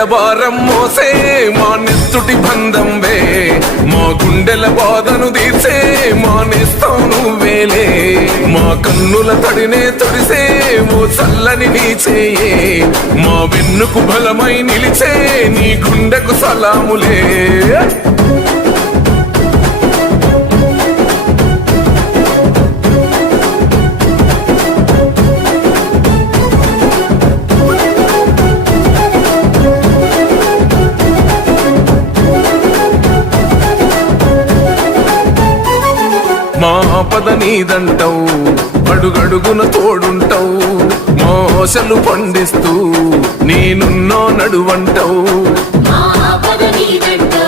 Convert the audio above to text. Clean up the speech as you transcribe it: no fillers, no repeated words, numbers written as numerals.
వేల భారం మోసే మా నెత్తుటి బంధంవే, మా గుండెల బాధను తీసే మా నేస్తం నువ్వేలే. మా కన్నుల తడినే తొడిసే ఓ చల్లని నీ చేయే, మా వెన్నుకు బలమై నిలిచే నీ గుండెకు సలాములే. మా పద నీదంటావు, అడుగడుగున తోడుంటావు, మోసలు పండిస్తూ నేనున్నో నడువంటావు. మా పద నీదంటావు,